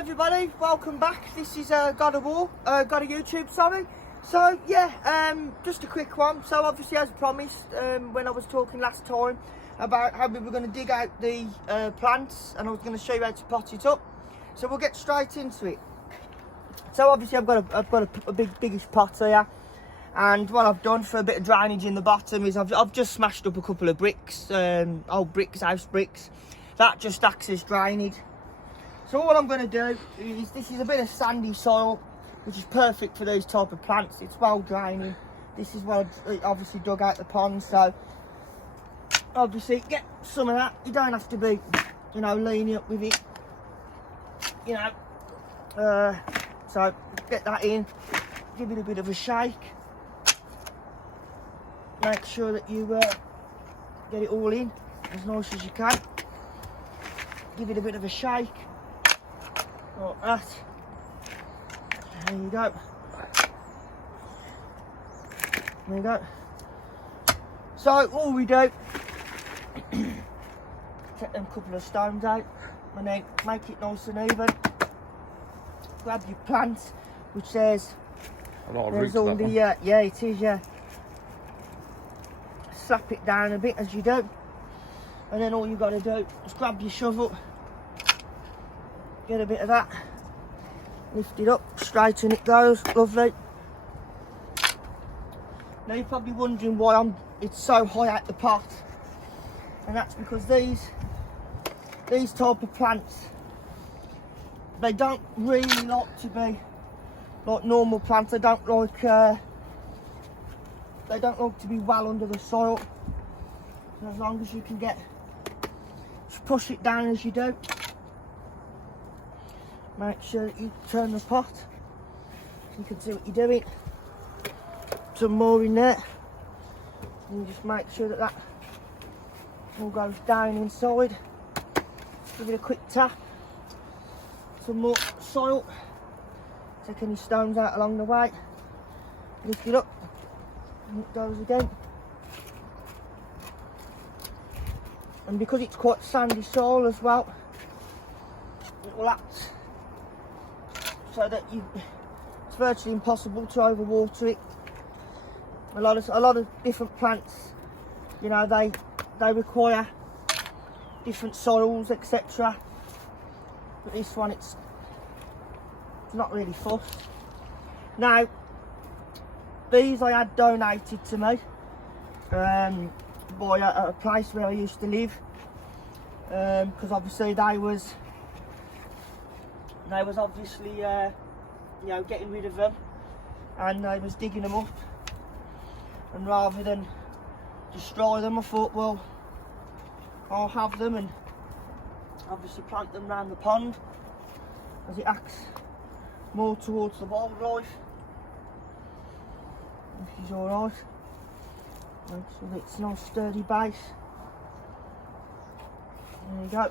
everybody, welcome back. This is God of War, God of YouTube, sorry. So yeah, just a quick one. So obviously, as promised, when I was talking last time about how we were going to dig out the plants, and I was going to show you how to pot it up. So we'll get straight into it. So obviously, I've got a biggish pot here, and what I've done for a bit of drainage in the bottom is I've just smashed up a couple of bricks, old bricks, house bricks. That just acts as drainage. So what I'm going to do is, this is a bit of sandy soil, which is perfect for these type of plants. It's well draining. This is what I obviously dug out the pond, so obviously get some of that. You don't have to be, you know, lenient with it, you know. So get that in, give it a bit of a shake. Make sure that you get it all in as nice as you can. Give it a bit of a shake. Like that. There you go. There you go. So all we do, take them couple of stones out and then make it nice and even. Grab your plant, which says a lot of roots all that the one. yeah, it is, yeah. Slap it down a bit as you do, and then all you got to do is grab your shovel. Get a bit of that, lift it up, straight in it goes, lovely. Now you're probably wondering why it's so high out the pot, and that's because these type of plants, they don't really like to be like normal plants. They don't like to be well under the soil. And as long as you can just push it down as you do. Make sure that you turn the pot so you can see what you're doing. Some more in there. And you just make sure that all goes down inside. Give it a quick tap. Some more soil. Take any stones out along the way. Lift it up. And it goes again. And because it's quite sandy soil as well, it will act so that it's virtually impossible to overwater it. A lot of different plants, you know, they require different soils, etc. But this one, it's not really fussed. Now, these I had donated to me by a place where I used to live, because obviously they was obviously you know, getting rid of them, and they was digging them up, and rather than destroy them, I thought, well, I'll have them and obviously plant them around the pond, as it acts more towards the wildlife, which is alright. So it's a nice sturdy base. There you go.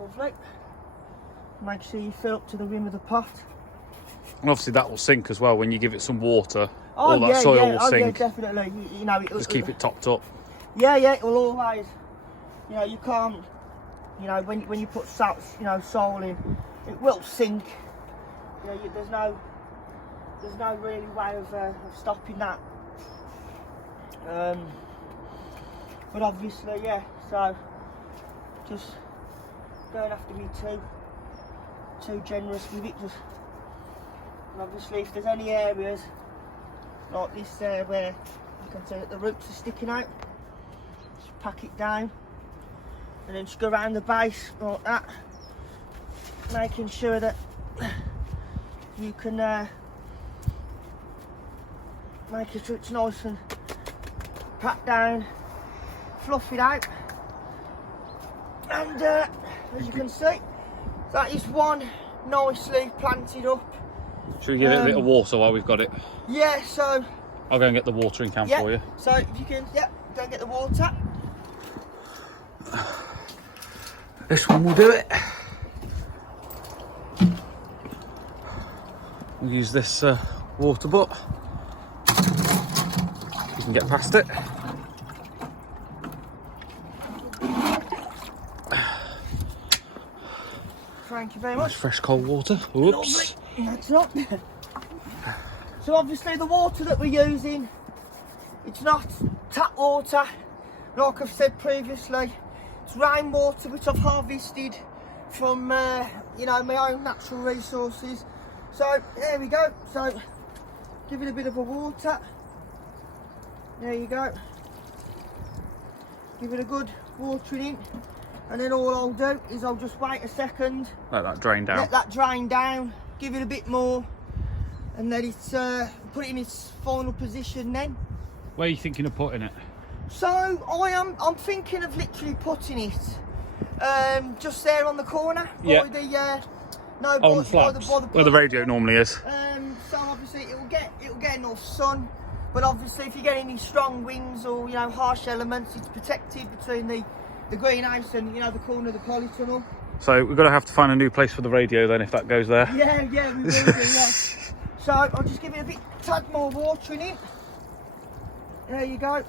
Lovely. Make sure you fill up to the rim of the pot. And obviously that will sink as well when you give it some water. Oh, all that soil will sink. Yeah, definitely. You know, just keep it topped up. Yeah, it will always. You know, you can't. You know, when you put salt, you know, soil in, it will sink. You know, there's no really way of stopping that. But obviously, yeah. So just don't have to be too generous with it. Just, and obviously, if there's any areas like this there where you can see that the roots are sticking out, just pack it down and then just go around the base like that, making sure that you can make it so it's nice and packed down, fluff it out, and as you can see, that is one nicely planted up. Should we give it a bit of water while we've got it? Yeah, so I'll go and get the watering can for you. So if you can, go and get the water. This one will do it. We'll use this water butt. You can get past it. Thank you very Nice much. fresh cold water. Whoops. Lovely. That's up. So obviously the water that we're using, it's not tap water, like I've said previously. It's rainwater which I've harvested from, you know, my own natural resources. So there we go. So give it a bit of a water. There you go. Give it a good watering in, and then all I'll do is I'll just wait a second. Let that drain down. Let that drain down. Give it a bit more, and then it's put it in its final position then. Where are you thinking of putting it? So I'm thinking of literally putting it just there on the corner. Yeah. By the no, On by, the flags, by the where the radio normally is. So obviously it'll get enough sun, but obviously if you get any strong winds or, you know, harsh elements, it's protected between the greenhouse and, you know, the corner of the polytunnel. So we're going to have to find a new place for the radio then if that goes there. Yeah, we will do, yeah. So I'll just give it a bit, tad more water in it. There you go.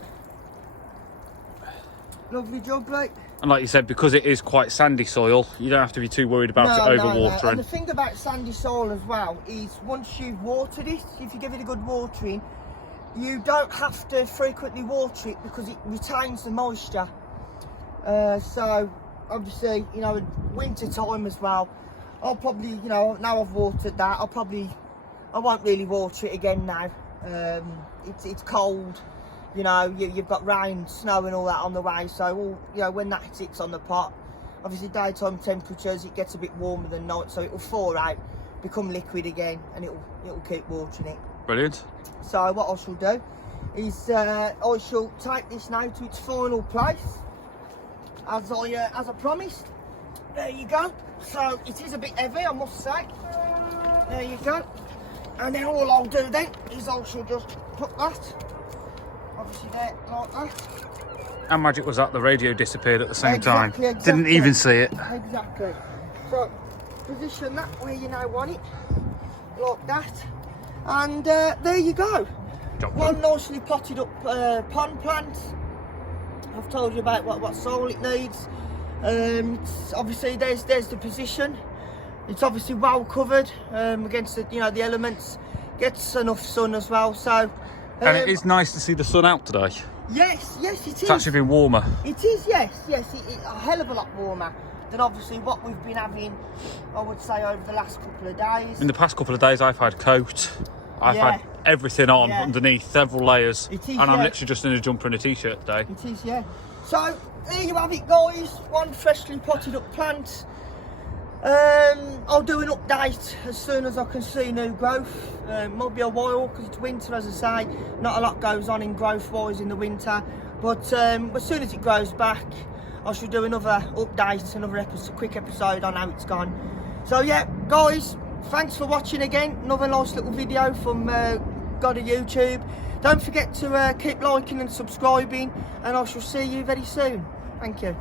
Lovely jubbly. And like you said, because it is quite sandy soil, you don't have to be too worried about it overwatering. No. And the thing about sandy soil as well is once you've watered it, if you give it a good watering, you don't have to frequently water it because it retains the moisture. So obviously, you know, in winter time as well, I'll probably, you know, now I've watered that, I won't really water it again now. It's cold. You know, you've got rain, snow and all that on the way, so all, you know, when that sits on the pot, obviously daytime temperatures, it gets a bit warmer than night, so it'll thaw out, become liquid again, and it'll keep watering it. Brilliant. So what I shall do is I shall take this now to its final place, as I promised. There you go. So it is a bit heavy, I must say. There you go. And then all I'll do then is I shall just put that obviously there like that. How magic was that? The radio disappeared at the same time. Exactly. Didn't even see it. Exactly. So position that where you now want it, like that, and there you go. Job One done. nicely potted up pond plant. I've told you about what soil it needs. It's obviously there's the position. It's obviously well covered against the, you know, the elements. Gets enough sun as well. So. And it is nice to see the sun out today. Yes, it is. It's actually been warmer. It is, yes. It's a hell of a lot warmer than obviously what we've been having, I would say, over the last couple of days. In the past couple of days, I've had coat. I've had everything on underneath, several layers. It is, and I'm literally just in a jumper and a t-shirt today. It is, yeah. So, there you have it, guys. One freshly potted up plant. I'll do an update as soon as I can see new growth. Might be a while because it's winter, as I say. Not a lot goes on in growth-wise in the winter. But as soon as it grows back, I shall do another update, another quick episode on how it's gone. So yeah, guys, thanks for watching again. Another nice little video from God of YouTube. Don't forget to keep liking and subscribing, and I shall see you very soon. Thank you.